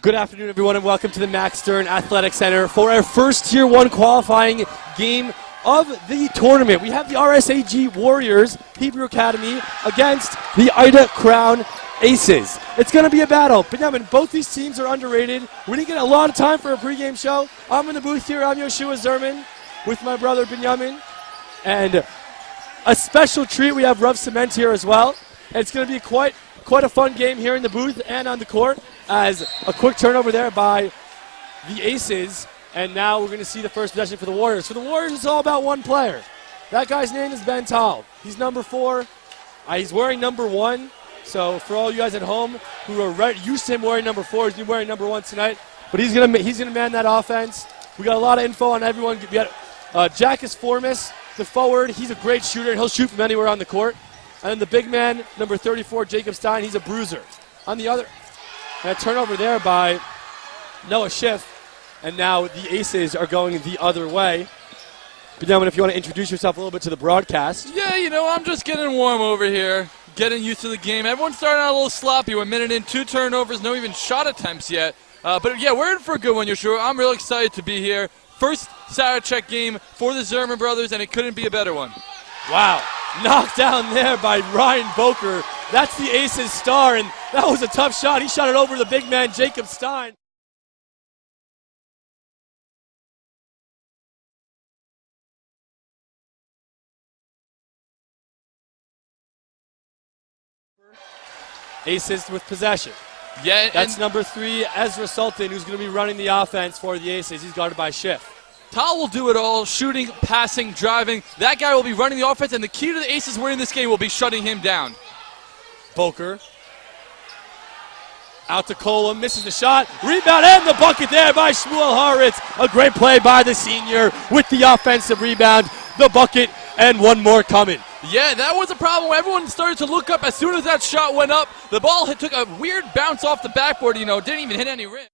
Good afternoon, everyone, and welcome to the Max Stern Athletic Center for our first Tier 1 qualifying game of the tournament. We have the RASG Warriors Hebrew Academy against the Ida Crown Aces. It's going to be a battle. Benjamin, both these teams are underrated. We didn't get a lot of time for a pregame show. I'm in the booth here. I'm Yoshua Zerman with my brother Benjamin. And a special treat, we have Rav Cement here as well. And it's going to be quite a fun game here in the booth and on the court, as a quick turnover there by the Aces, and now we're going to see the first possession for the Warriors. For the Warriors, it's all about one player. That guy's name is Ben Tal. He's number 4. He's wearing number 1. So for all you guys at home who are used to him wearing number 4, he's wearing number 1 tonight. But he's gonna man that offense. We got a lot of info on everyone. We got Jackus Formis, the forward. He's a great shooter, and he'll shoot from anywhere on the court. And then the big man, number 34, Jacob Stein. He's a bruiser. On the other. And a turnover there by Noah Schiff. And now the Aces are going the other way. Benjamin, if you want to introduce yourself a little bit to the broadcast. Yeah, I'm just getting warm over here, getting used to the game. Everyone's starting out a little sloppy. We're a minute in, 2 turnovers, no even shot attempts yet. But, yeah, we're in for a good one, Yoshua. I'm real excited to be here. First Sarachek game for the Zerman brothers, and it couldn't be a better one. Wow. Knocked down there by Ryan Boker. That's the Aces star, and that was a tough shot. He shot it over the big man, Jacob Stein. Aces with possession. Yeah, that's number 3, Ezra Sultan, who's going to be running the offense for the Aces. He's guarded by Schiff. Tal will do it all, shooting, passing, driving. That guy will be running the offense, and the key to the Aces winning this game will be shutting him down. Boker. Out to Colum, misses the shot. Rebound and the bucket there by Shmuel Haritz. A great play by the senior with the offensive rebound, the bucket, and one more coming. Yeah, that was a problem. Everyone started to look up as soon as that shot went up. The ball took a weird bounce off the backboard, didn't even hit any rim.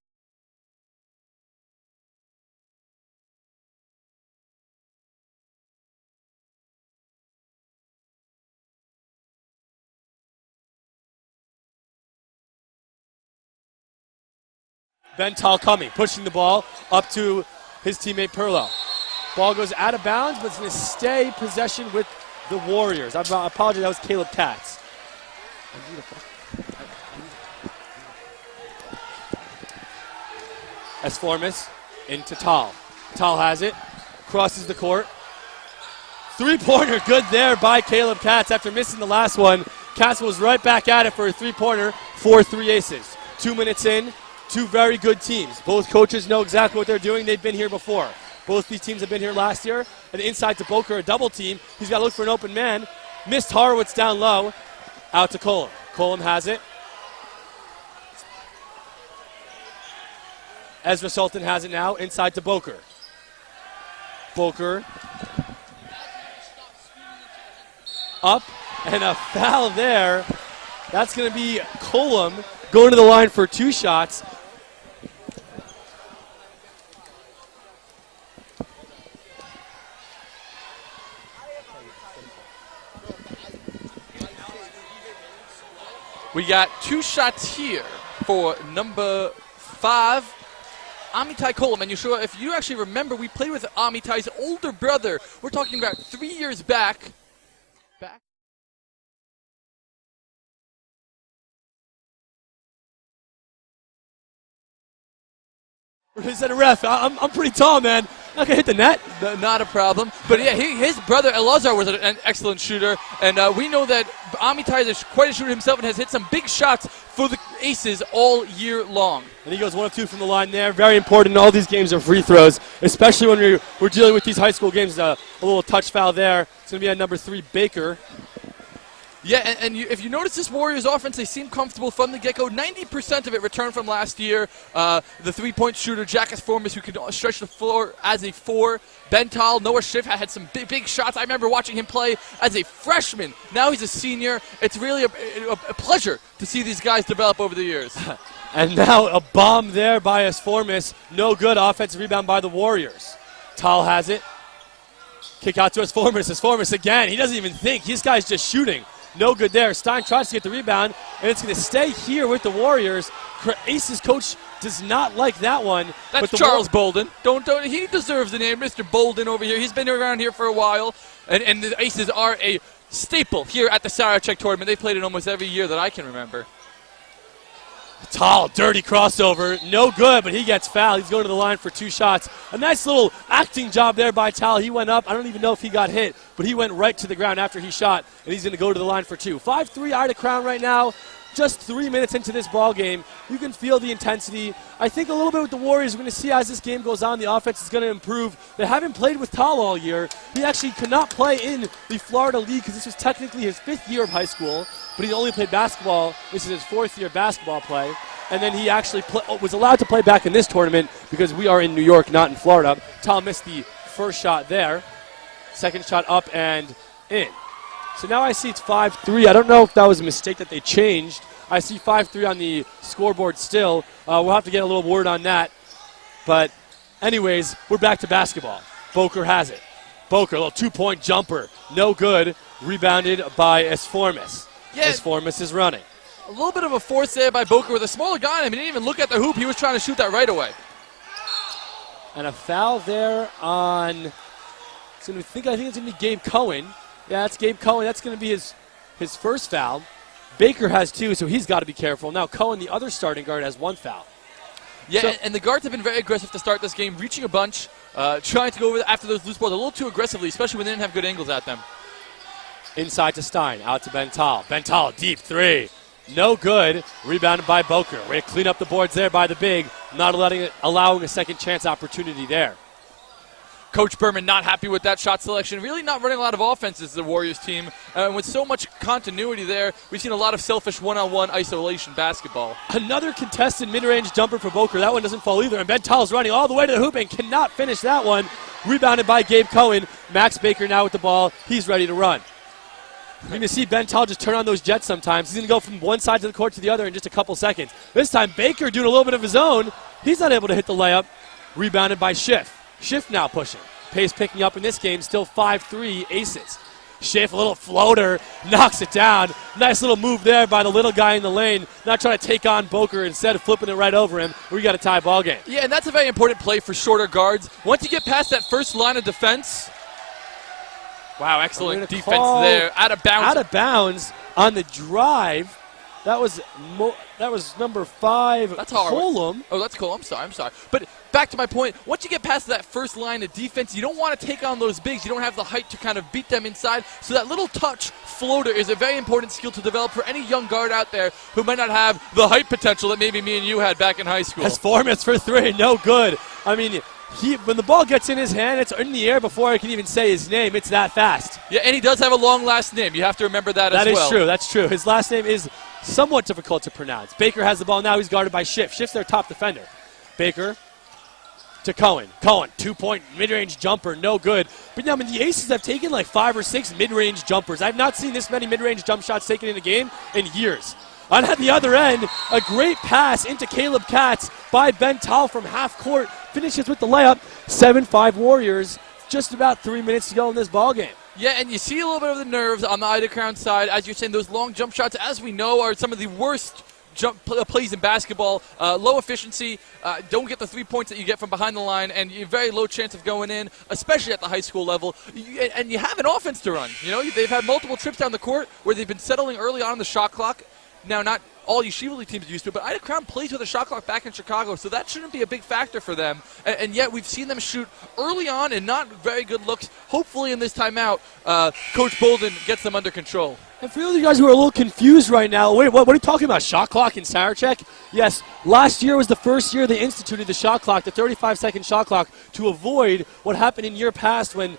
Ben Tal coming, pushing the ball up to his teammate Perlow. Ball goes out of bounds, but it's going to stay possession with the Warriors. I apologize, that was Caleb Katz. Esformis into Tal. Tal has it, crosses the court. 3-pointer good there by Caleb Katz after missing the last one. Katz was right back at it for a 3-pointer for 3 Aces. 2 minutes in. 2 very good teams. Both coaches know exactly what they're doing. They've been here before. Both these teams have been here last year. And inside to Boker, a double team. He's got to look for an open man. Missed Horowitz down low. Out to Colum. Colum has it. Ezra Sultan has it now. Inside to Boker. Boker. Up. And a foul there. That's going to be Colum going to the line for 2 shots. We got 2 shots here for number 5, Amitai Colum. And Yoshua, if you actually remember, we played with Amitai's older brother. We're talking about 3 years back. Is that a ref? I'm pretty tall, man. Not gonna hit the net. Not a problem. But yeah, his brother Elazar was an excellent shooter, and we know that Amitai is quite a shooter himself and has hit some big shots for the Aces all year long. And he goes 1 of 2 from the line there. Very important. All these games are free throws, especially when we're dealing with these high school games. A little touch foul there. It's gonna be on number 3, Baker. Yeah, and if you notice this Warriors offense, they seem comfortable from the get-go. 90% of it returned from last year. The 3-point shooter, Jackus Formis, who could stretch the floor as a 4. Ben Tal, Noah Schiff had some big shots. I remember watching him play as a freshman. Now he's a senior. It's really a pleasure to see these guys develop over the years. And now a bomb there by Esformis. No good. Offensive rebound by the Warriors. Tal has it. Kick out to Esformis. Esformis again. He doesn't even think. This guy's just shooting. No good there. Stein tries to get the rebound, and it's going to stay here with the Warriors. Aces coach does not like that one. That's Charles Bolden. Don't he deserves the name, Mr. Bolden over here. He's been around here for a while, and the Aces are a staple here at the Sarachek tournament. They played it almost every year that I can remember. Tall, dirty crossover, no good, but he gets fouled. He's going to the line for 2 shots. A nice little acting job there by Tal. He went up. I don't even know if he got hit, but he went right to the ground after he shot, and he's going to go to the line for 2. 5-3 Ida Crown right now. Just 3 minutes into this ball game, you can feel the intensity. I think a little bit with the Warriors, we're going to see as this game goes on, the offense is going to improve. They haven't played with Tal all year. He actually could not play in the Florida League because this was technically his 5th year of high school, but he only played basketball. This is his 4th year basketball play. And then he actually was allowed to play back in this tournament because we are in New York, not in Florida. Tal missed the first shot there. Second shot up and in. So now I see it's 5-3. I don't know if that was a mistake that they changed. I see 5-3 on the scoreboard still. We'll have to get a little word on that. But anyways, we're back to basketball. Boker has it. Boker, a little 2-point jumper. No good. Rebounded by Esformis. Yeah. Esformis is running. A little bit of a force there by Boker with a smaller guy. I mean, he didn't even look at the hoop. He was trying to shoot that right away. And a foul there on, I think it's going to be Gabe Cohen. Yeah, that's Gabe Cohen. That's going to be his first foul. Baker has 2, so he's got to be careful. Now Cohen, the other starting guard, has 1 foul. Yeah, so, and the guards have been very aggressive to start this game, reaching a bunch, trying to go over after those loose balls a little too aggressively, especially when they didn't have good angles at them. Inside to Stein, out to Bental. Bental, deep 3. No good. Rebounded by Boker. Way to clean up the boards there by the big. Not allowing a second chance opportunity there. Coach Berman not happy with that shot selection. Really not running a lot of offenses, the Warriors team. With so much continuity there, we've seen a lot of selfish one-on-one isolation basketball. Another contested mid-range jumper for Boker. That one doesn't fall either. And Bental's running all the way to the hoop and cannot finish that one. Rebounded by Gabe Cohen. Max Baker now with the ball. He's ready to run. You're going to see Bental just turn on those jets sometimes. He's going to go from one side of the court to the other in just a couple seconds. This time, Baker doing a little bit of his own. He's not able to hit the layup. Rebounded by Schiff. Schiff now pushing. Pace picking up in this game. Still 5-3 Aces. Schiff, a little floater, knocks it down. Nice little move there by the little guy in the lane. Not trying to take on Boker, instead of flipping it right over him. We got a tie ball game. Yeah, and that's a very important play for shorter guards. Once you get past that first line of defense. Wow, excellent defense there. Out of bounds. Out of bounds on the drive. That was number 5. That's hard. Colum. Oh, that's cool. I'm sorry. But back to my point. Once you get past that first line of defense, you don't want to take on those bigs. You don't have the height to kind of beat them inside. So that little touch floater is a very important skill to develop for any young guard out there who might not have the height potential that maybe me and you had back in high school. That's 4 minutes for 3. No good. I mean, when the ball gets in his hand, it's in the air before I can even say his name. It's that fast. Yeah, and he does have a long last name. You have to remember that as well. That is true. That's true. His last name is somewhat difficult to pronounce. Baker has the ball now. He's guarded by Schiff. Schiff's their top defender. Baker to Cohen. Cohen, 2-point mid-range jumper, no good. But now, I mean, the Aces have taken like 5 or 6 mid-range jumpers. I've not seen this many mid-range jump shots taken in a game in years. On the other end, a great pass into Caleb Katz by Bental from half court. Finishes with the layup. 7-5 Warriors. Just about 3 minutes to go in this ball game. Yeah, and you see a little bit of the nerves on the Ida Crown side. As you're saying, those long jump shots, as we know, are some of the worst plays in basketball. Low efficiency, don't get the 3 points that you get from behind the line, and you have very low chance of going in, especially at the high school level. And you have an offense to run. You know, they've had multiple trips down the court where they've been settling early on in the shot clock. Now, not all Yeshiva League teams are used to it, but Ida Crown plays with a shot clock back in Chicago, so that shouldn't be a big factor for them. And yet we've seen them shoot early on and not very good looks. Hopefully in this timeout, Coach Bolden gets them under control. And for those of you guys who are a little confused right now, wait, what are you talking about, shot clock in Sarachek? Yes, last year was the first year they instituted the shot clock, the 35-second shot clock, to avoid what happened in year past when,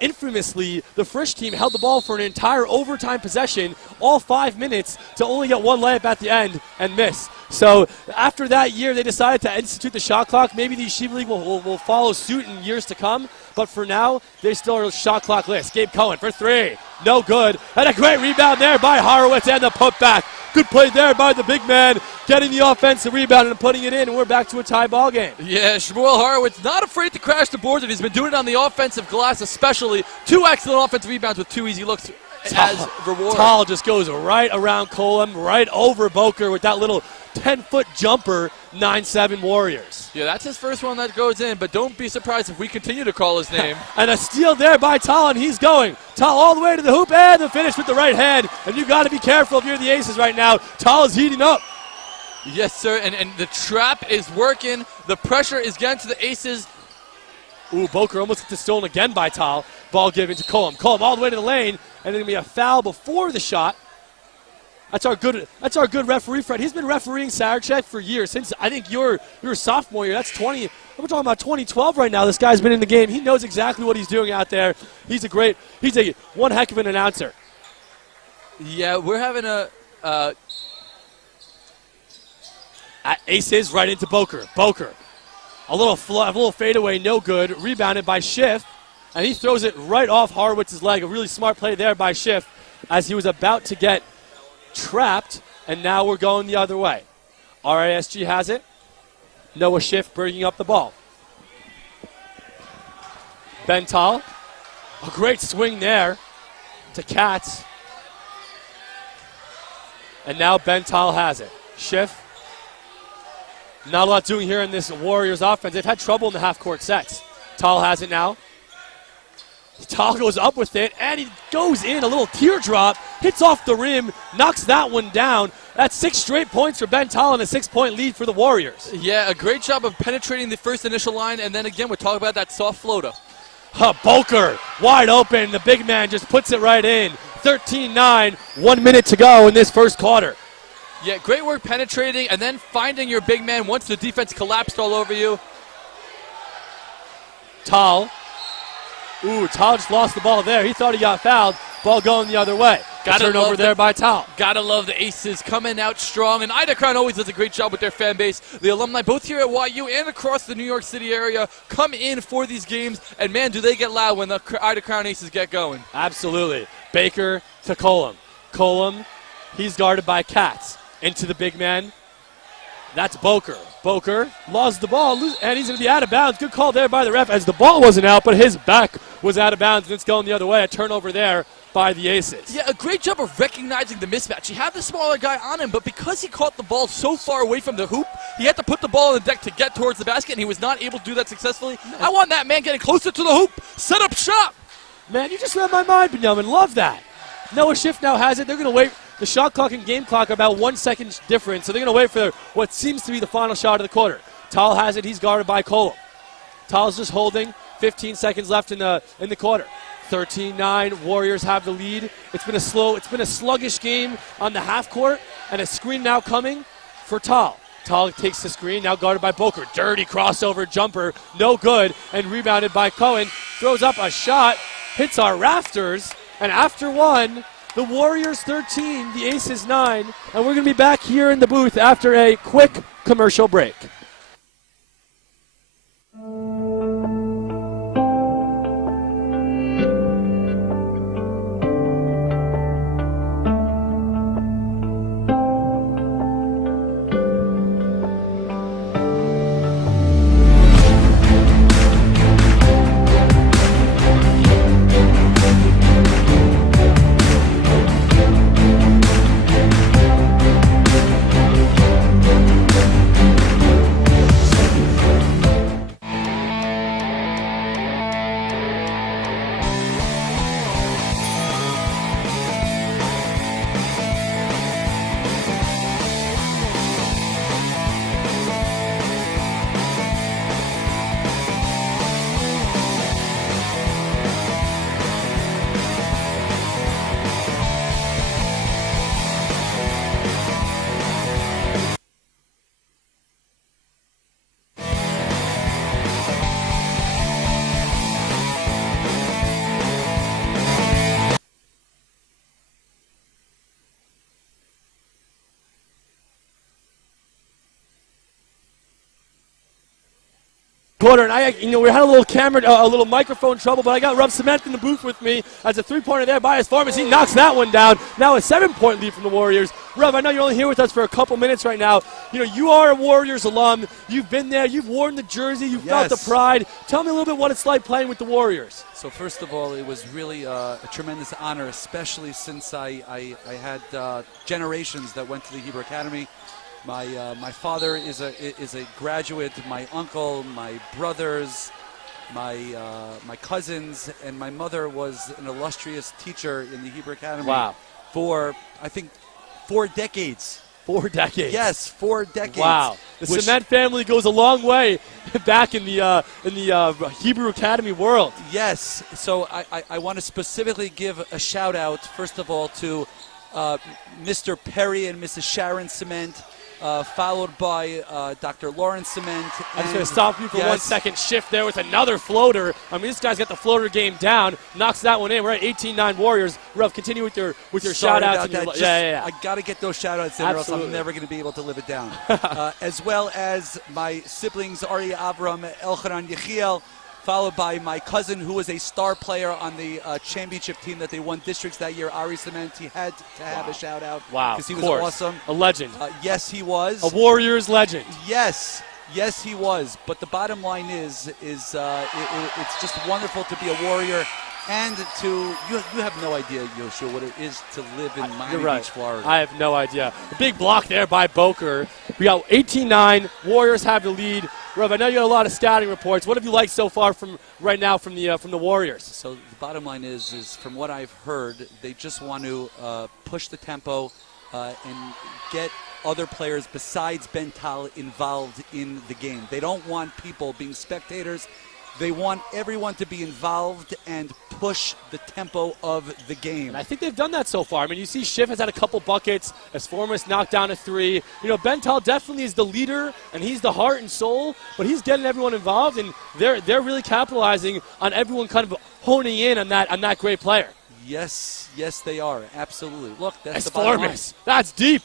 infamously, the Frisch team held the ball for an entire overtime possession, all 5 minutes, to only get one layup at the end and miss. So after that year, they decided to institute the shot clock. Maybe the Yeshiva League will follow suit in years to come. But for now, they still are a shot clock list. Gabe Cohen for 3. No good. And a great rebound there by Horowitz and the putback. Good play there by the big man, getting the offensive rebound and putting it in, and we're back to a tie ball game. Yeah, Shmuel Horowitz not afraid to crash the boards, and he's been doing it on the offensive glass especially. 2 excellent offensive rebounds with 2 easy looks as reward. Tal just goes right around Colum, right over Boker with that little 10-foot jumper, 9-7 Warriors. Yeah, that's his first one that goes in, but don't be surprised if we continue to call his name. And a steal there by Tal, and he's going. Tal all the way to the hoop, and the finish with the right hand. And you got to be careful if you're the Aces right now. Tal is heating up. Yes, sir, and the trap is working. The pressure is getting to the Aces. Ooh, Boker almost gets stolen again by Tal. Ball given to Colum. Colum all the way to the lane, and there's going to be a foul before the shot. That's our good referee, Fred. He's been refereeing Sarachek for years. Since I think your sophomore year. That's 20. We're talking about 2012 right now. This guy's been in the game. He knows exactly what he's doing out there. He's a one heck of an announcer. Yeah, we're having Aces right into Boker. Boker. A little fadeaway, no good. Rebounded by Schiff, and he throws it right off Horowitz's leg. A really smart play there by Schiff as he was about to get trapped, and now we're going the other way. RASG has it. Noah Schiff bringing up the ball. Bental. A great swing there to Katz. And now Bental has it. Schiff. Not a lot doing here in this Warriors offense. They've had trouble in the half-court sets. Tal has it now. Tal goes up with it, and he goes in, a little teardrop, hits off the rim, knocks that one down. That's 6 straight points for Ben Tal and a 6-point lead for the Warriors. Yeah, a great job of penetrating the first initial line, and then again, we're talking about that soft floater. Boker, wide open. The big man just puts it right in. 13-9, 1 minute to go in this first quarter. Yeah, great work penetrating and then finding your big man once the defense collapsed all over you. Tal. Ooh, Tal just lost the ball there. He thought he got fouled. Ball going the other way. Turnover there by Tal. Gotta love the Aces coming out strong. And Ida Crown always does a great job with their fan base. The alumni, both here at YU and across the New York City area, come in for these games. And, man, do they get loud when the Ida Crown Aces get going. Absolutely. Baker to Colum. Colum, he's guarded by Katz. Into the big man. That's Boker. Boker lost the ball, and he's going to be out of bounds. Good call there by the ref as the ball wasn't out, but his back was out of bounds, and it's going the other way. A turnover there by the Aces. Yeah, a great job of recognizing the mismatch. He had the smaller guy on him, but because he caught the ball so far away from the hoop, he had to put the ball on the deck to get towards the basket, and he was not able to do that successfully. I want that man getting closer to the hoop. Set up shop. Man, you just read my mind, Benjamin. Love that. Noah Schiff now has it. They're going to wait. The shot clock and game clock are about 1 second difference, so they're going to wait for what seems to be the final shot of the quarter. Tal has it. He's guarded by Colum. Tal's just holding. 15 seconds left in the quarter. 13-9. Warriors have the lead. It's been a sluggish game on the half court, and a screen now coming for Tal. Tal takes the screen, now guarded by Boker. Dirty crossover jumper, no good, and rebounded by Cohen. Throws up a shot, hits our rafters, and after one, the Warriors 13, the Aces 9, and we're going to be back here in the booth after a quick commercial break. quarter, and we had a little camera, a little microphone trouble, but I got Rev Cement in the booth with me as a three-pointer there by his Farmers. He knocks that one down. Now a 7-point lead from the Warriors. Rev, I know you're only here with us for a couple minutes right now. You are a Warriors alum. You've been there. You've worn the jersey. You've felt the pride. Tell me a little bit what it's like playing with the Warriors. So first of all, it was really a tremendous honor, especially since I had generations that went to the Hebrew Academy. My father is a graduate. My uncle, my brothers, my cousins, and my mother was an illustrious teacher in the Hebrew Academy. Wow. For I think 4 decades. 4 decades. Yes, 4 decades. Wow. The Cement family goes a long way back in the Hebrew Academy world. Yes. So I want to specifically give a shout out, first of all, to Mr. Perry and Mrs. Sharon Cement. Followed by Dr. Lawrence Cement. I'm just going to stop you for 1 second. Shift there with another floater. I mean, this guy's got the floater game down. Knocks that one in. We're at 18-9 Warriors. Rev, continue with your shout-outs. I got to get those shout-outs in or else I'm never going to be able to live it down. As well as my siblings, Ari Avram, Elchanan Yechiel, followed by my cousin, who was a star player on the championship team that they won districts that year, Ari Cement. He had to have a shout-out. Wow, because he was awesome. A legend. Yes, he was. A Warriors legend. Yes, he was. But the bottom line is it's just wonderful to be a Warrior. And you have no idea, Yoshua, what it is to live in Miami Beach, Florida. I have no idea. A big block there by Boker. We got 18-9. Warriors have the lead. Rev, I know you got a lot of scouting reports. What have you liked so far from the Warriors? So the bottom line is from what I've heard, they just want to push the tempo and get other players besides Ben Tal involved in the game. They don't want people being spectators. They want everyone to be involved and push the tempo of the game. And I think they've done that so far. I mean, you see Schiff has had a couple buckets. As Formas knocked down a 3. Ben Tal definitely is the leader, and he's the heart and soul, but he's getting everyone involved, and they're really capitalizing on everyone kind of honing in on that great player. Yes, they are. Absolutely. Look, that's the bottom line. That's deep.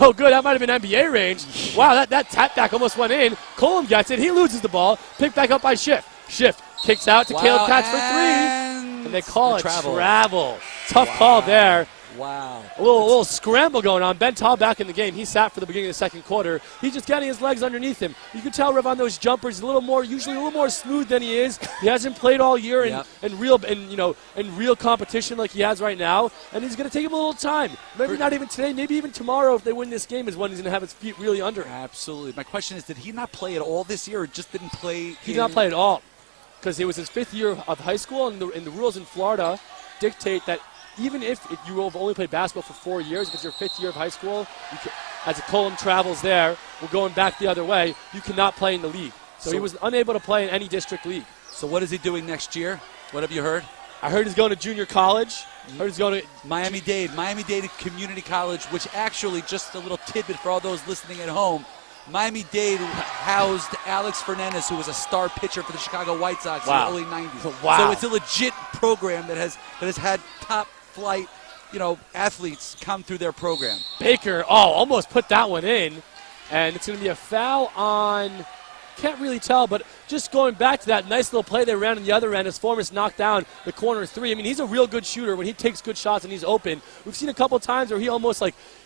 No good. That might have been NBA range. Wow, that tap back almost went in. Colum gets it. He loses the ball. Picked back up by Schiff. Schiff kicks out to Caleb Katz for 3. And they call it travel. Tough call there. Wow. A little scramble going on. Ben Tal back in the game. He sat for the beginning of the second quarter. He's just getting his legs underneath him. You can tell Rev on those jumpers, usually a little more smooth than he is. He hasn't played all year in real competition like he has right now. And he's going to take him a little time. Maybe not even today, maybe even tomorrow if they win this game is when he's going to have his feet really under him. Absolutely. My question is, did he not play at all this year or just didn't play? He did not play at all because it was his 5th year of high school, and the rules in Florida dictate that even if you have only played basketball for 4 years, if it's your 5th year of high school, as a Colum travels there, we're going back the other way, you cannot play in the league. So he was unable to play in any district league. So what is he doing next year? What have you heard? I heard he's going to junior college. I heard he's going to Miami-Dade Community College, which actually, just a little tidbit for all those listening at home, Miami-Dade housed Alex Fernandez, who was a star pitcher for the Chicago White Sox in the early 90s. Wow. So it's a legit program that has had top-flight, athletes come through their program. Baker, almost put that one in. And it's going to be a foul on, can't really tell, but just going back to that nice little play they ran on the other end as Formas knocked down the corner 3. I mean, he's a real good shooter when he takes good shots and he's open. We've seen a couple times where he almost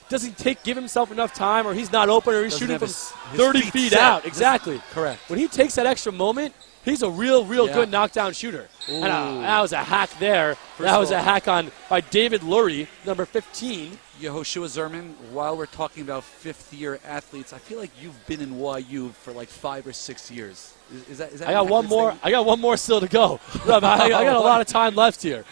doesn't give himself enough time, or he's not open, or he's shooting from 30 feet out. Exactly. Correct. When he takes that extra moment, he's a real good knockdown shooter. And, that was a hack there. That was a hack by David Lurie, number 15. Yehoshua Zerman, while we're talking about 5th-year athletes, I feel like you've been in YU for 5 or 6 years. Is that I got one more. I got one more still to go. I got a lot of time left here.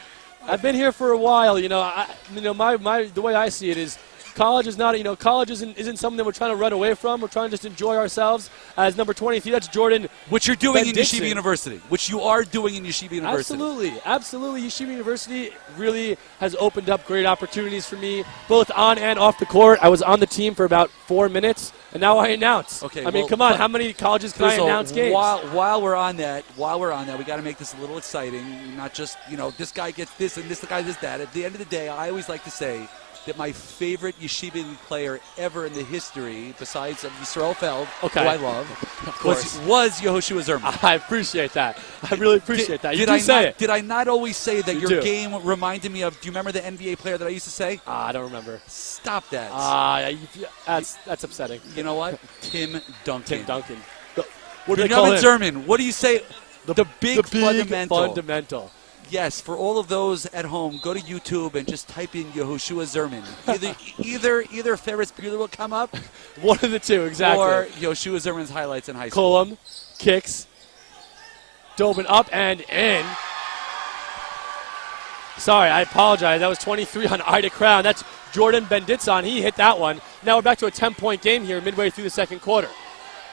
I've been here for a while. The way I see it is, college is not, college isn't something that we're trying to run away from. We're trying to just enjoy ourselves. As number 23, that's Jordan. Which you're doing in Yeshiva University. Which you are doing in Yeshiva University. Absolutely. Yeshiva University really has opened up great opportunities for me, both on and off the court. I was on the team for about 4 minutes, and now I announce. Okay. I mean, come on, how many colleges can I announce games? While we're on that, we got to make this a little exciting. Not just, this guy gets this and this guy does that. At the end of the day, I always like to say, that my favorite Yeshiva League player ever in the history, besides of Yisrael Feld, Okay. who I love, Of course. was Yehoshua Zerman. I appreciate that. I really appreciate that. You Did do I say not, it. Did I not always say that You your do. game reminded me of, do you remember the NBA player that I used to say? I don't remember. Stop that. That's upsetting. You know what? Tim Duncan. Tim Duncan. What do they Binyamin call him? Zerman. What do you say? The big fundamental. Fundamental. Yes, for all of those at home, go to YouTube and just type in Yehoshua Zerman. Either Ferris Bueller will come up, One of the two, exactly. or Yehoshua Zerman's highlights in high school. Colum kicks. Dobin up and in. Sorry, I apologize. That was 23 on Ida Crown. That's Jordan Benditson. He hit that one. Now we're back to a 10-point game here midway through the second quarter.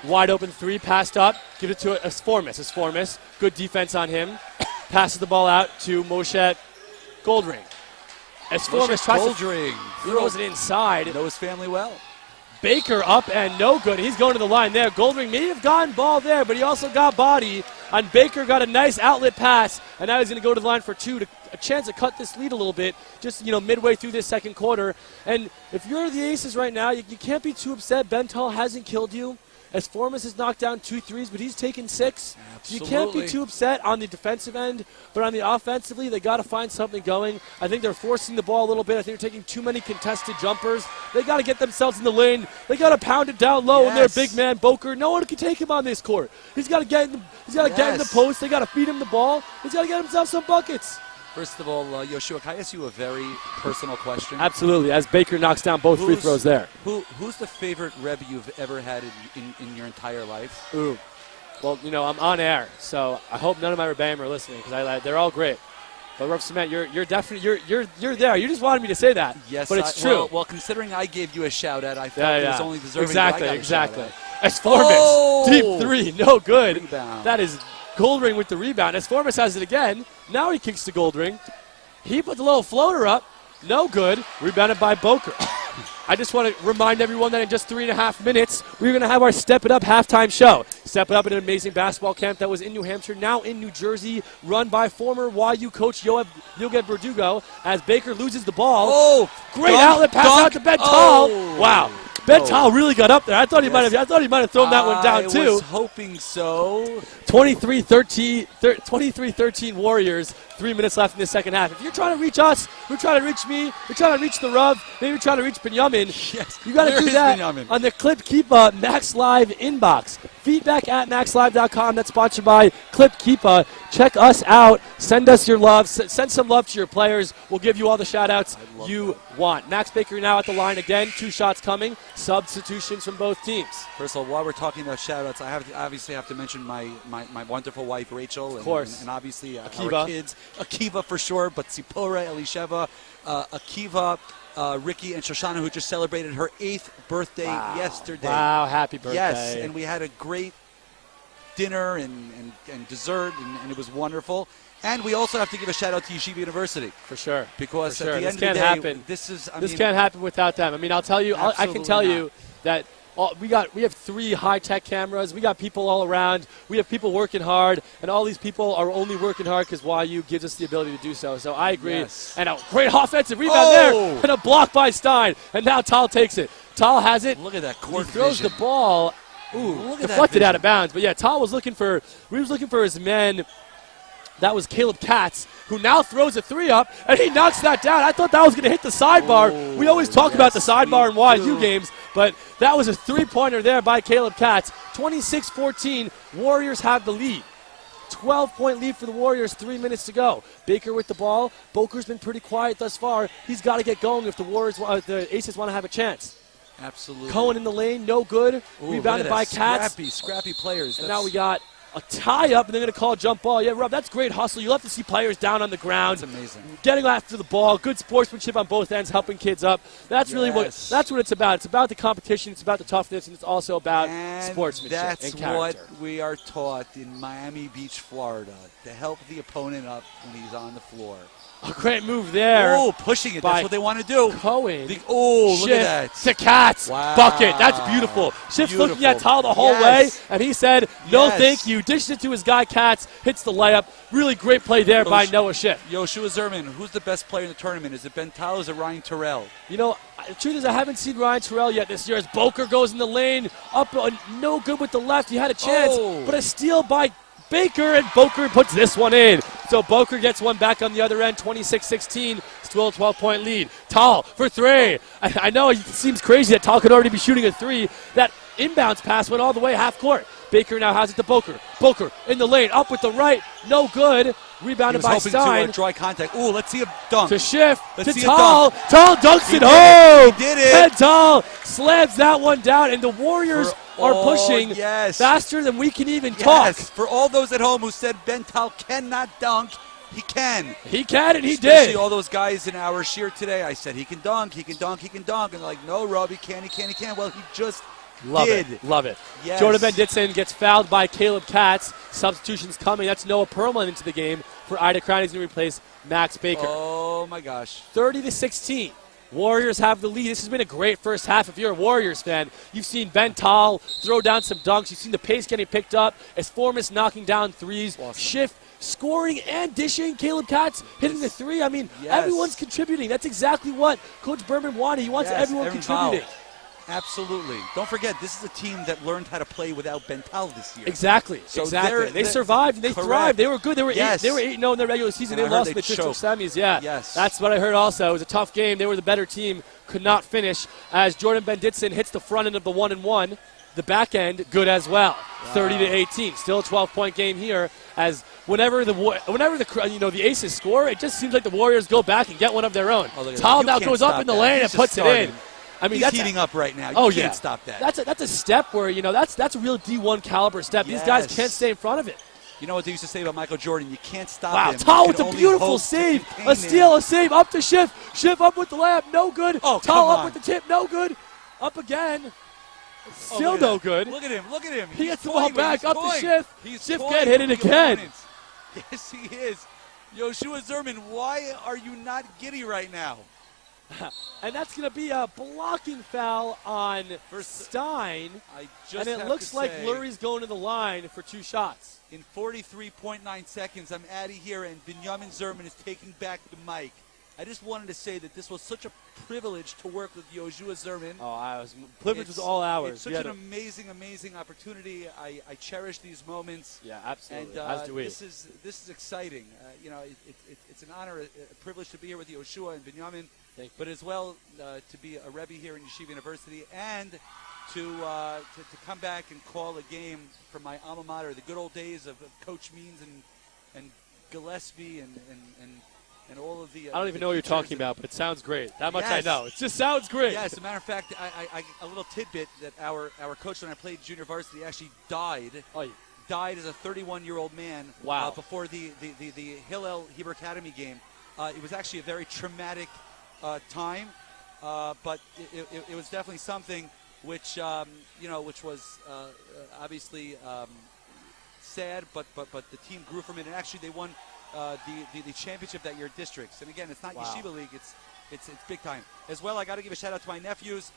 Wide open three, passed up. Give it to Esformis. Esformis, good defense on him. Passes the ball out to Moshe Goldring. Esformis tries Goldring. to throws it inside. Know his family well. Baker up and no good. He's going to the line there. Goldring may have gotten ball there, but he also got body. And Baker got a nice outlet pass, and now he's going to go to the line for two, a chance to cut this lead a little bit, just midway through this second quarter. And if you're the Aces right now, you can't be too upset. Bental hasn't killed you. As Formas has knocked down 2 threes, but he's taken 6. So you can't be too upset on the defensive end, but on the offensively, they got to find something going. I think they're forcing the ball a little bit. I think they're taking too many contested jumpers. They got to get themselves in the lane. They got to pound it down low, and their big man Boker. No one can take him on this court. He's got to get in the, get in the post. They got to feed him the ball. He's got to get himself some buckets. First of all, Yoshua, can I ask you a very personal question? Absolutely, as Baker knocks down both free throws there. Who's the favorite Rebbe you've ever had in your entire life? Ooh. Well, I'm on air, so I hope none of my Rebbeim are listening because they're all great. But Rav Cement, you're definitely you're there. You just wanted me to say that. Yes, but it's true. Well, considering I gave you a shout out, I felt it was only deserving. Exactly. Esformis, deep three, no good. Rebound. That is Goldring with the rebound. Esformis has it again. Now he kicks to Goldring. He put the little floater up. No good. Rebounded by Boker. I just want to remind everyone that in just 3.5 minutes, we're going to have our Step It Up halftime show. Step It Up in an amazing basketball camp that was in New Hampshire, now in New Jersey, run by former YU coach Yogev Verdugo as Baker loses the ball. Oh, great outlet pass out to Ben Tal. Wow. Ben Tal really got up there. I thought he might have thrown that one down too. I was hoping so. 23-13 Warriors. 3 minutes left in the second half. If you're trying to reach us, you're trying to reach me, you're trying to reach the Rav, maybe you're trying to reach Binyamin, you got to do that on the Clip Keepa Max Live inbox. Feedback at maxlive.com. That's sponsored by Clip Keepa. Check us out. Send us your love. Send some love to your players. We'll give you all the shout-outs you want. Max Baker now at the line again. 2 shots coming. Substitutions from both teams. First of all, while we're talking about shout-outs, I obviously have to mention my wonderful wife, Rachel. Of course. And obviously Akiva. Our kids. Akiva for sure, but Tzipora, Elisheva, Akiva, Ricky, and Shoshana, who just celebrated her 8th birthday yesterday. Wow, happy birthday. Yes, and we had a great dinner and dessert, and it was wonderful. And we also have to give a shout-out to Yeshiva University. For sure. Because at the end of the day, happen. This can't happen without them. I mean, I'll tell you, I can tell you that we have 3 high-tech cameras. We got people all around. We have people working hard, and all these people are only working hard because YU gives us the ability to do so. So I agree. Yes. And a great offensive rebound there, and a block by Stein. And now Tal takes it. Tal has it. Look at that court He throws vision. the ball. Deflected out of bounds. But yeah, Tal was looking for his man. That was Caleb Katz, who now throws a 3 up, and he knocks that down. I thought that was going to hit the sidebar. We always talk about the sidebar in YU games, but that was a 3-pointer there by Caleb Katz. 26-14, Warriors have the lead. 12-point lead for the Warriors, 3 minutes to go. Baker with the ball. Boker's been pretty quiet thus far. He's got to get going if the Aces want to have a chance. Absolutely. Cohen in the lane, no good. Rebounded by Katz. Scrappy players. And now we got a tie-up, and they're going to call jump ball. Yeah, Rob, that's great hustle. You love to see players down on the ground. That's amazing. Getting after the ball. Good sportsmanship on both ends, helping kids up. That's really what it's about. It's about the competition. It's about the toughness, and it's also about sportsmanship and character. That's what we are taught in Miami Beach, Florida, to help the opponent up when he's on the floor. A great move there. Oh, pushing it. That's what they want to do. Cohen. Look at that. To Katz. Wow. Bucket. That's beautiful. Schiff's looking at Tal the whole way, and he said, no, thank you. dishes it to his guy Katz, hits the layup. Really great play there by Noah Schiff. Yoshua Zerman, who's the best player in the tournament? Is it Ben Tal or is it Ryan Terrell? You know, the truth is I haven't seen Ryan Terrell yet this year as Boker goes in the lane, up no good with the left. He had a chance, but a steal by Baker, and Boker puts this one in. So Boker gets one back on the other end, 26-16, still a 12-point lead. Tal for three. I know it seems crazy that Tal could already be shooting a three. That inbounds pass went all the way half court. Baker now has it to Boker. Boker in the lane, up with the right, no good. Rebounded by Stein. To dry contact. Ooh, let's see a dunk. To Schiff, let's to see Tal. A dunk. Tal dunks it home. He did it. And Tal slams that one down, and the Warriors are pushing faster than we can even talk. For all those at home who said Ben Tal cannot dunk, he can. He can, and he Especially did. all those guys in our sheer today. I said he can dunk, he can dunk, he can dunk. And they're like, no, Rob, he can't, he can't, he can't. Well, he just did. Love it. Yes. Jordan Benditson gets fouled by Caleb Katz. Substitutions coming. That's Noah Perlman into the game for Ida Crown. He's going to replace Max Baker. Oh, my gosh. 30-16. Warriors have the lead. This has been a great first half. If you're a Warriors fan, you've seen Ben Tal throw down some dunks. You've seen the pace getting picked up. Esformas knocking down threes. Awesome. Schiff scoring and dishing. Caleb Katz hitting the three. I mean, everyone's contributing. That's exactly what Coach Berman wanted. He wants everyone contributing. Involved. Absolutely. Don't forget, this is a team that learned how to play without Ben Tal this year. Exactly. So they survived. They thrived. They were good. They were 8-0 in their regular season. And they lost in the district semis. Yeah. Yes. That's what I heard also. It was a tough game. They were the better team. Could not finish as Jordan Benditson hits the front end of the 1-and-1. The back end, good as well. 30-18. Still a 12-point game here. As whenever the Aces score, it just seems like the Warriors go back and get one of their own. Tal now goes up in the lane and puts it in. I mean, he's that's heating up right now. You can't stop that. That's a step where that's a real D1 caliber step. These guys can't stay in front of it. You know what they used to say about Michael Jordan? You can't stop him. Wow, Tal with a beautiful save. A steal, a save, up to Schiff. Schiff up with the layup, no good. Tal up with the tip, no good. Up again. Still no good. Look at him. Look at him. He gets the ball back up to Schiff. Schiff toying can't hit it with the again. opponents. Yes, he is. Yoshua Zerman, why are you not giddy right now? And that's going to be a blocking foul on Stein. And it looks like Lurie's going to the line for two shots. In 43.9 seconds, I'm out of here, and Binyamin Zerman is taking back the mic. I just wanted to say that this was such a privilege to work with Yoshua Zerman. Privilege was all ours. It's such an amazing, amazing opportunity. I cherish these moments. Yeah, absolutely. And as do we. This is exciting. It's an honor, a privilege to be here with Yoshua and Binyamin, but as well to be a Rebbe here in Yeshiva University and to come back and call a game from my alma mater, the good old days of Coach Means and Gillespie and all of the. I don't even know what you're talking about, but it sounds great. That much I know. It just sounds great. Yes, as a matter of fact, a little tidbit that our coach when I played junior varsity actually died. Died as a 31-year-old man. Wow. Before the Hillel Hebrew Academy game. It was actually a very traumatic time, but it was definitely something which which was obviously sad, but the team grew from it, and actually they won the championship that year districts. And again, it's not Yeshiva League; it's big time. As well, I got to give a shout out to my nephews,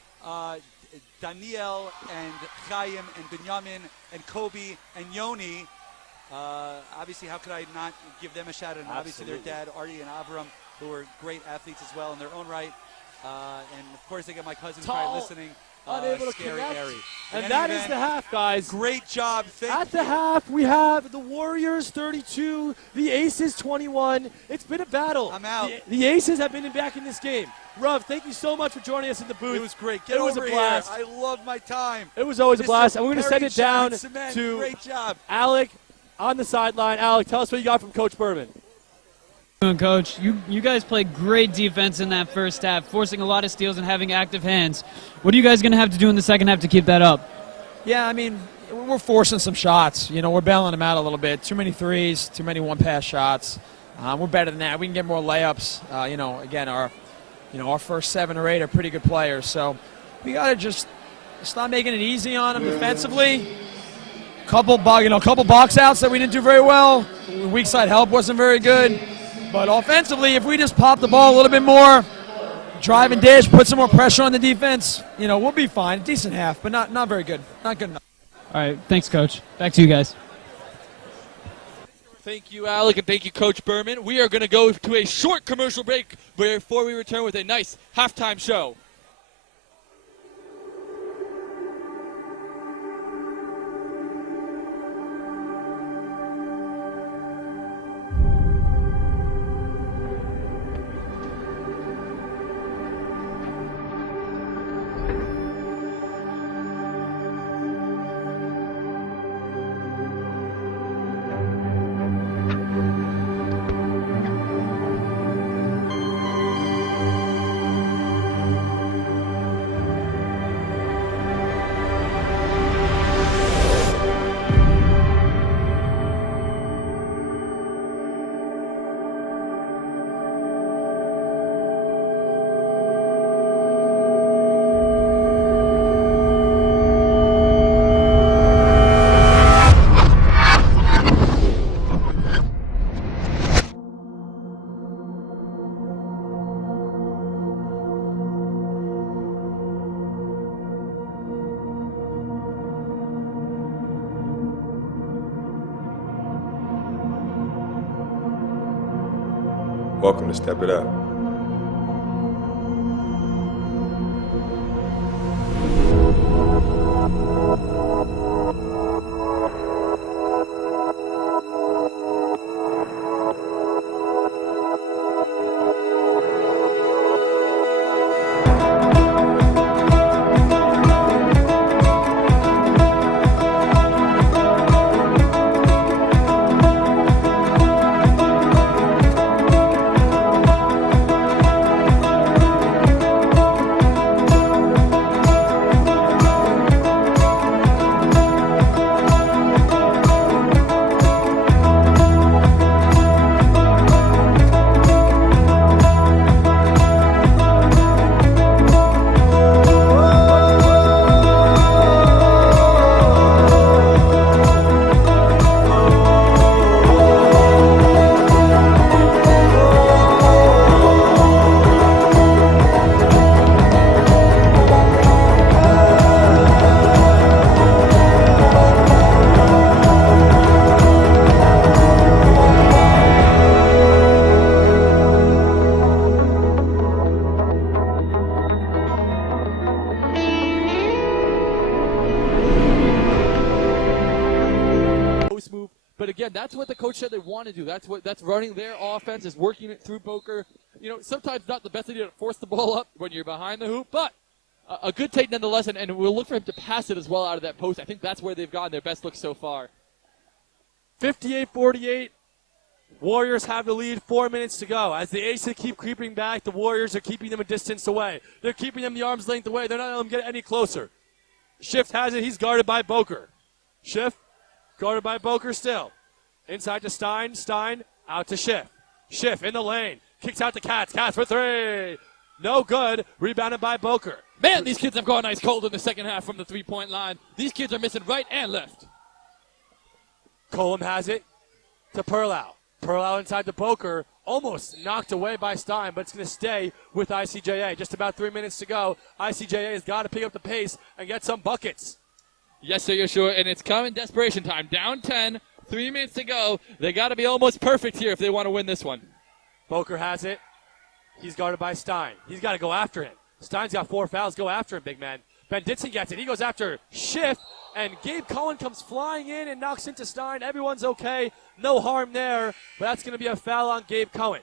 Daniel and Chaim and Binyamin and Kobe and Yoni. Obviously, how could I not give them a shout out? And obviously, their dad, Artie and Avram, who are great athletes as well in their own right. And of course, I got my cousins probably listening. Unable to Scary connect. Harry. And that is the half, guys. Great job. At the half, we have the Warriors 32, the Aces 21. It's been a battle. I'm out. The Aces have been back in this game. Rav, thank you so much for joining us in the booth. It was great. It was a blast. Here. I loved my time. It was always a blast. And we're going to send it down to great job. Alec on the sideline. Alec, tell us what you got from Coach Berman. Coach, you guys played great defense in that first half, forcing a lot of steals and having active hands. What are you guys going to have to do in the second half to keep that up? Yeah, I mean, we're forcing some shots. We're bailing them out a little bit. Too many threes, too many one-pass shots. We're better than that. We can get more layups. Again, our first 7 or 8 are pretty good players. So we got to just stop making it easy on them defensively. Couple box outs that we didn't do very well. Weak side help wasn't very good. But offensively, if we just pop the ball a little bit more, drive and dish, put some more pressure on the defense, we'll be fine. Decent half, but not very good. Not good enough. All right, thanks, Coach. Back to you guys. Thank you, Alec, and thank you, Coach Berman. We are going to go to a short commercial break before we return with a nice halftime show. Welcome to Step It Up. Move. But again, that's what the coach said they want to do. That's running their offense, is working it through Boker. You know, sometimes not the best idea to force the ball up when you're behind the hoop, but a good take nonetheless, and we'll look for him to pass it as well out of that post. I think that's where they've gotten their best look so far. 58-48. Warriors have the lead, 4 minutes to go. As the Aces keep creeping back, the Warriors are keeping them a distance away. They're keeping them the arm's length away. They're not letting them get any closer. Schiff has it. He's guarded by Boker. Schiff guarded by Boker still. Inside to Stein. Stein out to Schiff. Schiff in the lane. Kicks out to Katz. Katz for three. No good. Rebounded by Boker. Man, these kids have gone ice cold in the second half from the three-point line. These kids are missing right and left. Colum has it to Perlow. Perlow inside to Boker. Almost knocked away by Stein, but it's going to stay with ICJA. Just about 3 minutes to go. ICJA has got to pick up the pace and get some buckets. Yes, sir, you're sure, and it's coming desperation time. Down 10, 3 minutes to go. They got to be almost perfect here if they want to win this one. Boker has it. He's guarded by Stein. He's got to go after him. Stein's got 4 fouls. Go after him, big man. Ben Ditson gets it. He goes after Schiff, and Gabe Cohen comes flying in and knocks into Stein. Everyone's okay. No harm there, but that's going to be a foul on Gabe Cohen.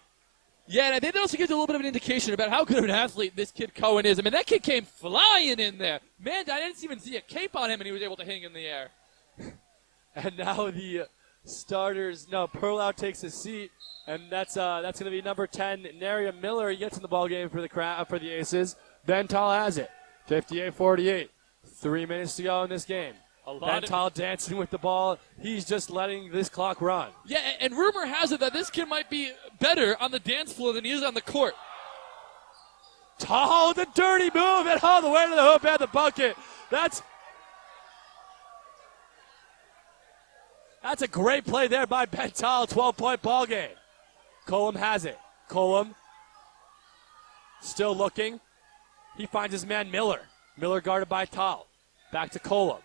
Yeah, and I think that also gives a little bit of an indication about how good of an athlete this kid Cohen is. I mean, that kid came flying in there. Man, I didn't even see a cape on him, and he was able to hang in the air. And now the starters, Perlow takes his seat, and that's going to be number 10, Naria Miller. He gets in the ball game for the Aces. Ben Tall has it, 58-48. 3 minutes to go in this game. Ben Tall dancing with the ball. He's just letting this clock run. Yeah, and rumor has it that this kid might be better on the dance floor than he is on the court. Tall, the dirty move, and all the way to the hoop and the bucket. That's a great play there by Ben Tall. 12-point ball game. Colum has it. Colum still looking. He finds his man Miller. Miller guarded by Tall. Back to Colum.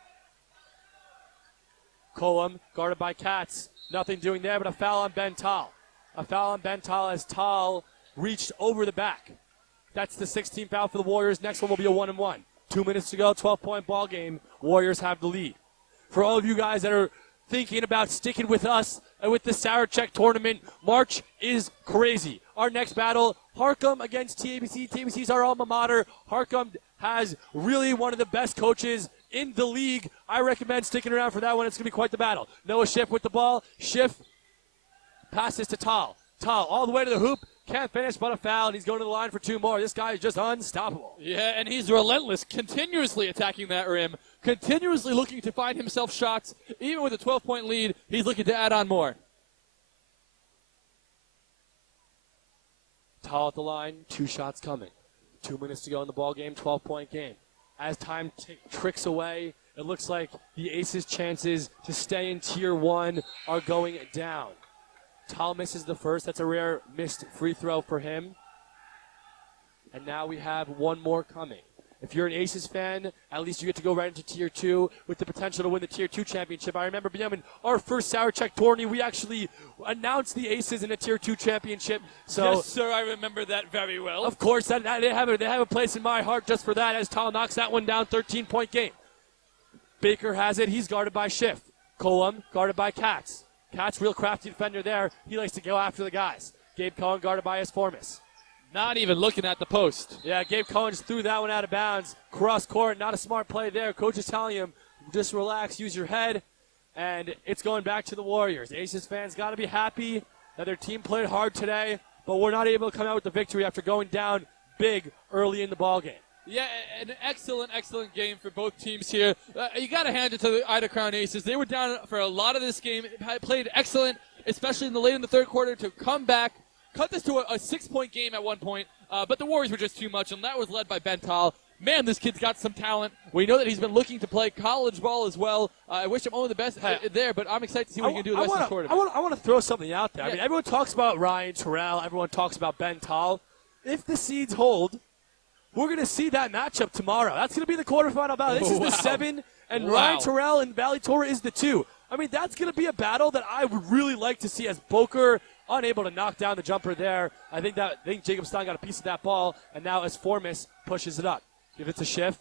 Colum guarded by Katz. Nothing doing there, but a foul on Ben Tal. A foul on Ben Tal as Tal reached over the back. That's the 16th foul for the Warriors. Next one will be a 1-and-1. 2 minutes to go, 12-point ball game. Warriors have the lead. For all of you guys that are thinking about sticking with us and with the Sarachek tournament, March is crazy. Our next battle, Harcum against TABC. TABC's our alma mater. Harcum has really one of the best coaches in the league. I recommend sticking around for that one. It's going to be quite the battle. Noah Schiff with the ball. Schiff passes to Tal. Tal all the way to the hoop. Can't finish, but a foul, and he's going to the line for 2 more. This guy is just unstoppable. Yeah, and he's relentless, continuously attacking that rim, continuously looking to find himself shots. Even with a 12-point lead, he's looking to add on more. Tal at the line, 2 shots coming. 2 minutes to go in the ball game, 12-point game. As time tricks away, it looks like the Aces' chances to stay in Tier 1 are going down. Tal misses the first. That's a rare missed free throw for him. And now we have one more coming. If you're an Aces fan, at least you get to go right into Tier 2 with the potential to win the Tier 2 championship. I remember in our first Sarachek tourney, we actually announced the Aces in a Tier 2 championship. So, yes, sir, I remember that very well. of course, they have a place in my heart just for that as Tal knocks that one down, 13-point game. Baker has it. He's guarded by Schiff. Colum guarded by Katz. Katz, real crafty defender there. He likes to go after the guys. Gabe Cohen guarded by Esformis. Not even looking at the post. Yeah, Gabe Cohen just threw that one out of bounds. Cross court, not a smart play there. Coach is telling him, just relax, use your head. And it's going back to the Warriors. Aces fans got to be happy that their team played hard today, but we're not able to come out with the victory after going down big early in the ball game. Yeah, an excellent, excellent game for both teams here. You got to hand it to the Ida Crown Aces. They were down for a lot of this game. Played excellent, especially in the third quarter, to come back, cut this to a 6-point game at one point. But the Warriors were just too much, and that was led by Ben Tal. Man, this kid's got some talent. We know that he's been looking to play college ball as well. I wish him only the best there, but I'm excited to see what he can do the rest of the tournament. I want to throw something out there. Yeah. I mean, everyone talks about Ryan Terrell. Everyone talks about Ben Tal. If the seeds hold, we're going to see that matchup tomorrow. That's going to be the quarterfinal battle. This is the 7, and Ryan Terrell and Valley Torah is the 2. I mean, that's going to be a battle that I would really like to see, as Boker unable to knock down the jumper there. I think Jacob Stein got a piece of that ball, and now as Formis pushes it up. Give it to Schiff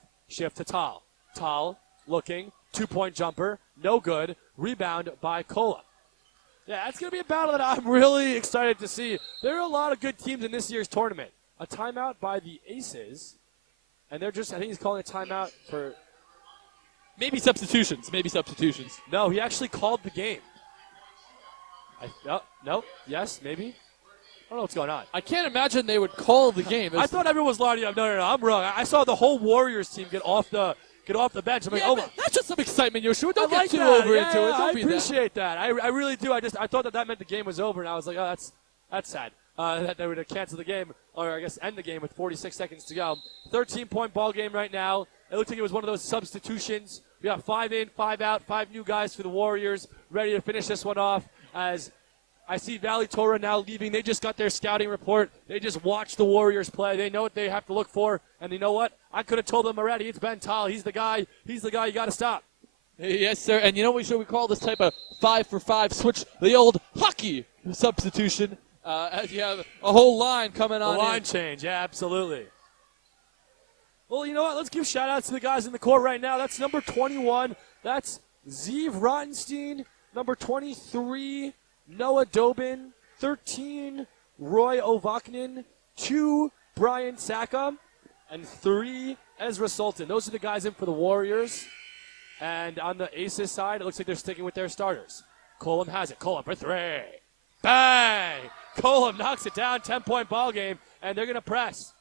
to Tal. Tal looking, 2-point jumper, no good. Rebound by Kola. Yeah, that's going to be a battle that I'm really excited to see. There are a lot of good teams in this year's tournament. A timeout by the Aces, and I think he's calling a timeout for... Maybe substitutions. No, he actually called the game. No, yes, maybe. I don't know what's going on. I can't imagine they would call the game. I thought everyone was lining up. No, I'm wrong. I saw the whole Warriors team get off the bench. I'm like, yeah, that's just some excitement, Yoshua. Don't I like get too that. over Yeah, into it. Don't I be appreciate that. I really do. I thought that meant the game was over, and I was like, oh, that's sad. That they would cancel the game, or I guess end the game with 46 seconds to go. 13-point ball game right now. It looked like it was one of those substitutions. We got 5 in, 5 out, 5 new guys for the Warriors, ready to finish this one off. As I see Valley Torah now leaving. They just got their scouting report. They just watched the Warriors play. They know what they have to look for, and you know what? I could have told them already. It's Ben Tal. He's the guy. He's the guy you got to stop. Yes, sir. And you know what we call this type of 5-for-5 switch? The old hockey substitution. As you have a whole line coming on. A line change, yeah, absolutely. Well, you know what? Let's give shout-outs to the guys in the court right now. That's number 21. That's Zeev Rottenstein. Number 23, Noah Dobin. 13, Roy Ovaknin. 2, Brian Saka. And 3, Ezra Sultan. Those are the guys in for the Warriors. And on the Aces side, it looks like they're sticking with their starters. Colum has it. Colum for 3. Bang! Colum knocks it down, 10-point ball game, and they're going to press.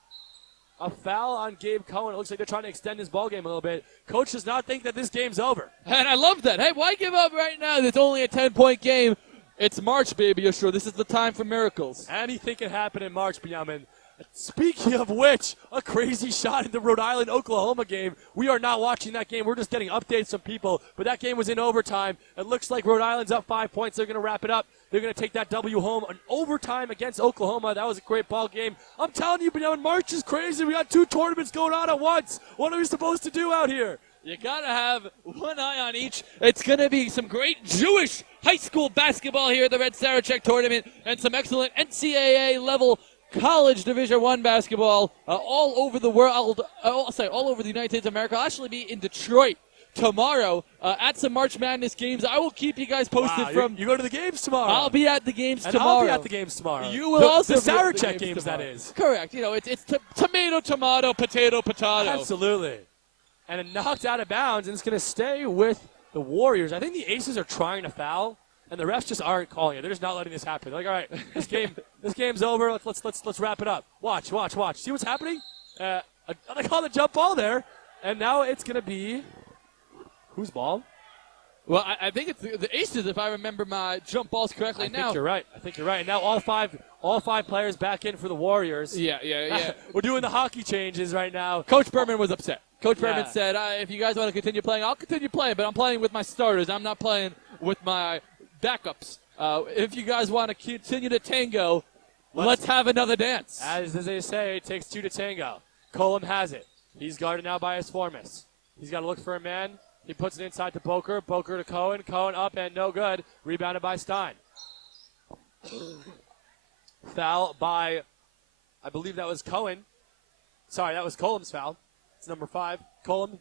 A foul on Gabe Cohen. It looks like they're trying to extend his ball game a little bit. Coach does not think that this game's over. And I love that. Hey, why give up right now? It's only a 10-point game. It's March, baby. You're sure this is the time for miracles. Anything can happen in March, Benjamin. Speaking of which, a crazy shot in the Rhode Island-Oklahoma game. We are not watching that game. We're just getting updates from people. But that game was in overtime. It looks like Rhode Island's up 5 points. They're going to wrap it up. They're going to take that W home in overtime against Oklahoma. That was a great ball game. I'm telling you, Benjamin, March is crazy. We got 2 tournaments going on at once. What are we supposed to do out here? You got to have one eye on each. It's going to be some great Jewish high school basketball here at the Red Sarachek tournament and some excellent NCAA level college Division I basketball all over the world. All over the United States of America. I'll actually be in Detroit tomorrow at some March Madness games. I will keep you guys posted from. You go to the games tomorrow. I'll be at the games and tomorrow. I'll be at the games tomorrow. You will also the be at the Sarachek games that is. Correct. You know, it's tomato, tomato, potato, potato. Absolutely. And it knocked out of bounds, and it's going to stay with the Warriors. I think the Aces are trying to foul, and the refs just aren't calling it. They're just not letting this happen. They're like, all right, this game's over. Let's wrap it up. Watch. See what's happening? They call the jump ball there, and now it's going to be whose ball? Well, I think it's the Aces, if I remember my jump balls correctly. I think you're right. And now all five players back in for the Warriors. Yeah. We're doing the hockey changes right now. Coach Berman was upset. Coach Berman said, if you guys want to continue playing, I'll continue playing, but I'm playing with my starters. I'm not playing with my backups. If you guys want to continue to tango, let's have another dance. As they say, it takes two to tango. Colum has it. He's guarded now by his Formis. He's got to look for a man. He puts it inside to Boker. Boker to Cohen. Cohen up and no good. Rebounded by Stein. Foul by, I believe that was Cohen. Sorry, that was Colum's foul. It's number 5, Colum.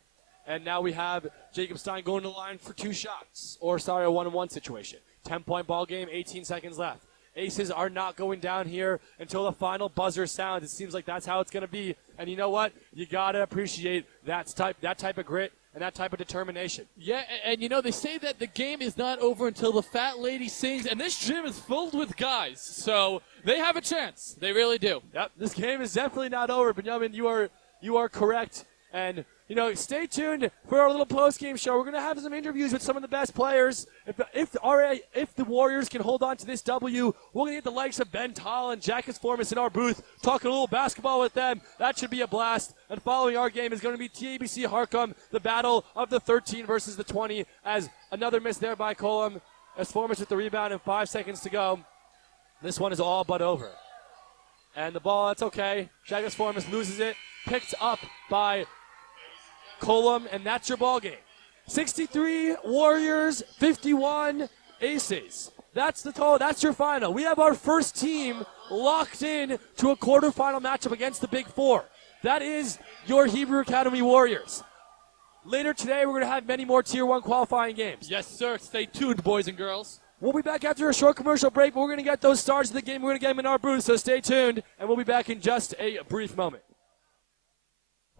And now we have Jacob Stein going to the line for 2 shots. Or, sorry, a 1-on-1 situation. 10-point ball game, 18 seconds left. Aces are not going down here until the final buzzer sounds. It seems like that's how it's going to be. And you know what? You got to appreciate that type of grit and that type of determination. Yeah, and you know, they say that the game is not over until the fat lady sings, and this gym is filled with guys. So they have a chance. They really do. Yep, this game is definitely not over, Benjamin. You are correct. And, you know, stay tuned for our little post-game show. We're going to have some interviews with some of the best players. If the Warriors can hold on to this W, we're going to get the likes of Ben Tall and Jackus Formas in our booth, talking a little basketball with them. That should be a blast. And following our game is going to be TABC Harcum, the battle of the 13 versus the 20, as another miss there by Colum, as Formas with the rebound and 5 seconds to go. This one is all but over. And the ball, that's okay. Jackus Formas loses it, picked up by Colum, and that's your ball game. 63 Warriors, 51 Aces. That's the total. That's your final. We have our first team locked in to a quarterfinal matchup against the Big Four. That is your Hebrew Academy Warriors. Later today, we're going to have many more Tier 1 qualifying games. Yes, sir. Stay tuned, boys and girls. We'll be back after a short commercial break, but we're going to get those stars of the game. We're going to get them in our booth, so stay tuned, and we'll be back in just a brief moment.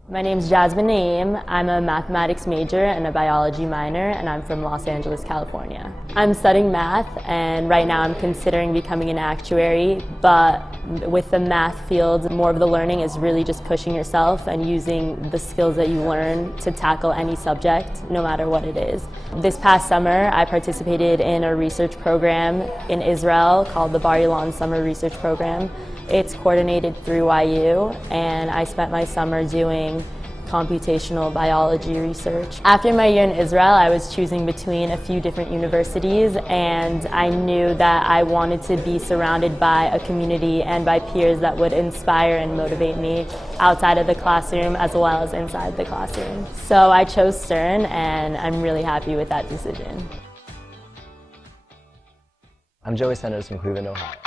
My name's Jasmine Naeem. I'm a mathematics major and a biology minor, and I'm from Los Angeles, California. I'm studying math, and right now I'm considering becoming an actuary, but with the math field, more of the learning is really just pushing yourself and using the skills that you learn to tackle any subject, no matter what it is. This past summer, I participated in a research program in Israel called the Bar Ilan Summer Research Program. It's coordinated through YU, and I spent my summer doing computational biology research. After my year in Israel, I was choosing between a few different universities, and I knew that I wanted to be surrounded by a community and by peers that would inspire and motivate me outside of the classroom as well as inside the classroom. So I chose Stern, and I'm really happy with that decision. I'm Joey Sanders from Cleveland, Ohio.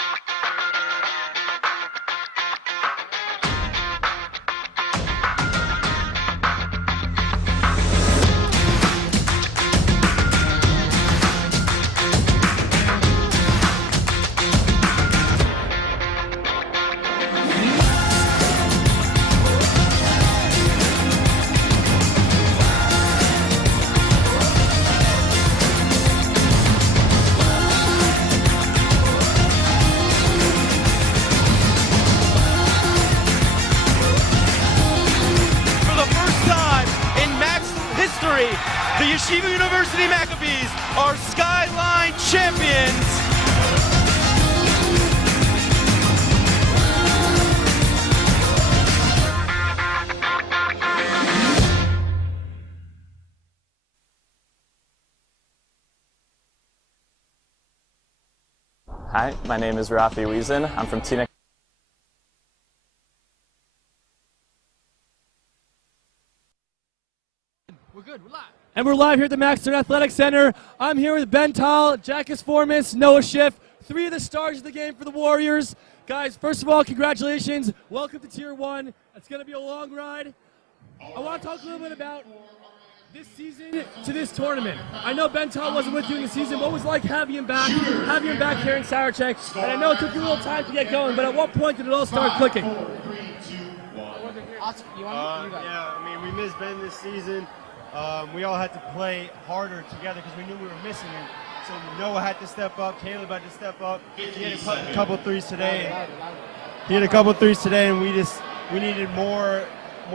The Yeshiva University Maccabees are Skyline champions. Hi, my name is Rafi Wiesen. I'm from Teaneck. We're good. We're live. And we're live here at the Max Stern Athletic Center. I'm here with Ben Tall, Jackus Formas, Noah Schiff, 3 of the stars of the game for the Warriors. Guys, first of all, congratulations. Welcome to Tier 1. It's going to be a long ride. I want to talk a little bit about this season to this tournament. I know Ben Tall wasn't with you in the season. What was it like having him back carrying Sarachek? And I know it took you a little time to get going, but at what point did it all start clicking? Yeah, I mean, we missed Ben this season. We all had to play harder together because we knew we were missing him. So Noah had to step up, Caleb had to step up. He had a couple threes today. And we needed more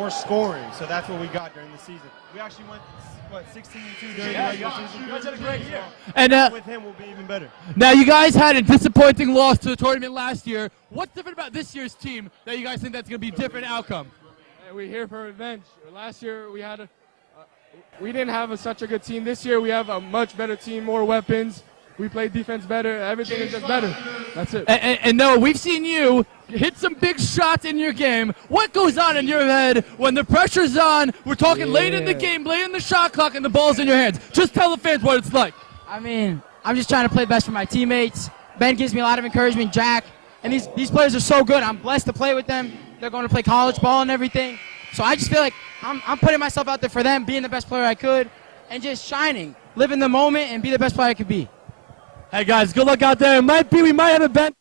scoring. So that's what we got during the season. We actually went 16-2 during the regular season. You guys had a great year. And with him, we'll be even better. now you guys had a disappointing loss to the tournament last year. What's different about this year's team that you guys think that's going to be a different outcome? We're here for revenge. Last year we didn't have such a good team. This year we have a much better team, more weapons. We play defense better. Everything is just better. That's it. And Noah, we've seen you hit some big shots in your game. What goes on in your head when the pressure's on? We're talking late in the game, late in the shot clock, and the ball's in your hands. Just tell the fans what it's like. I mean, I'm just trying to play best for my teammates. Ben gives me a lot of encouragement, Jack. And these players are so good. I'm blessed to play with them. They're going to play college ball and everything. So I just feel like I'm putting myself out there for them, being the best player I could, and just shining, live in the moment, and be the best player I could be. Hey guys, good luck out there. We might have a Ben